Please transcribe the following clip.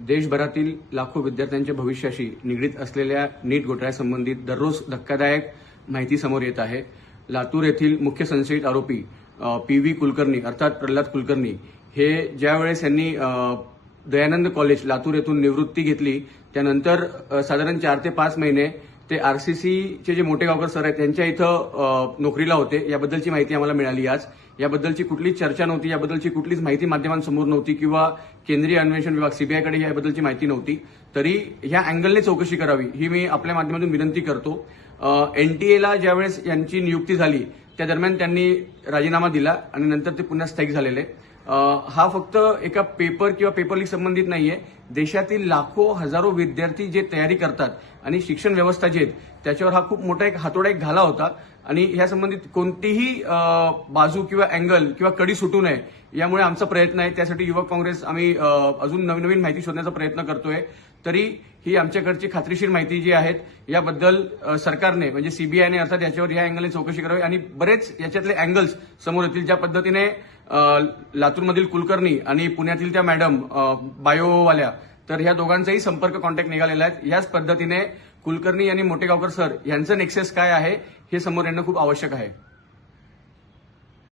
देशभरातील लाखो विद्यार्थ्यांच्या भविष्याशी निगडीत असलेल्या नीट घोटाळ्यासंबंधित दररोज धक्कादायक माहिती समोर येत आहे। लातूर येथील मुख्य संशयित आरोपी पी.व्ही. कुलकर्णी अर्थात प्रल्हाद कुलकर्णी हे ज्यावेळेस यांनी दयानंद कॉलेज लातूर येथून निवृत्ती घेतली त्यानंतर साधारण 4 ते 5 महिने ते आरसीसीचे जे मोटेगावकर सर आहेत त्यांच्या इथं नोकरीला होते। याबद्दलची माहिती आम्हाला मिळाली आज। याबद्दलची कुठलीच चर्चा नव्हती, याबद्दलची कुठलीच माहिती माध्यमांसमोर नव्हती किंवा केंद्रीय अन्वेषण विभाग सीबीआयकडे याबद्दलची माहिती नव्हती। तरी ह्या अँगलने चौकशी करावी ही मी आपल्या माध्यमातून विनंती करतो। एनटीएला ज्यावेळेस यांची नियुक्ती झाली त्या दरम्यान त्यांनी राजीनामा दिला आणि नंतर ते पुन्हा स्थायिक झालेले। हा फक्त एका पेपर किंवा पेपर लीक संबंधित नाहीये। देशातील लाखो हजारो विद्यार्थी जे तयारी करतात आणि शिक्षण व्यवस्था जी आहे त्याच्यावर हा खूप मोठा एक हातोडा एक घाला होता आणि या संबंधित कोणतीही बाजू किंवा अँगल किंवा कडी सुटू नये यामुळे आमचा प्रयत्न आहे। त्यासाठी युवक काँग्रेस आम्ही अजून नवीन माहिती शोधण्याचा प्रयत्न करतोय। तरी ही आमच्याकडची खात्रीशीर माहिती जी आहेत याबद्दल सरकारने म्हणजे सीबीआयने अर्थात याच्यावर या अँगलने चौकशी करावी आणि बरेच याच्यातले अँगल्स समोर येतील। ज्या पद्धतीने लातूरमधील कुलकर्णी आणि पुण्यातील त्या मॅडम बायोवाल्या तर ह्या दोघांचाही संपर्क कॉन्टॅक्ट निघालेला आहे। याच पद्धतीने कुलकर्णी आणि मोटेगावकर सर यांचं नेक्सेस काय आहे हे समोर येणं खूप आवश्यक आहे।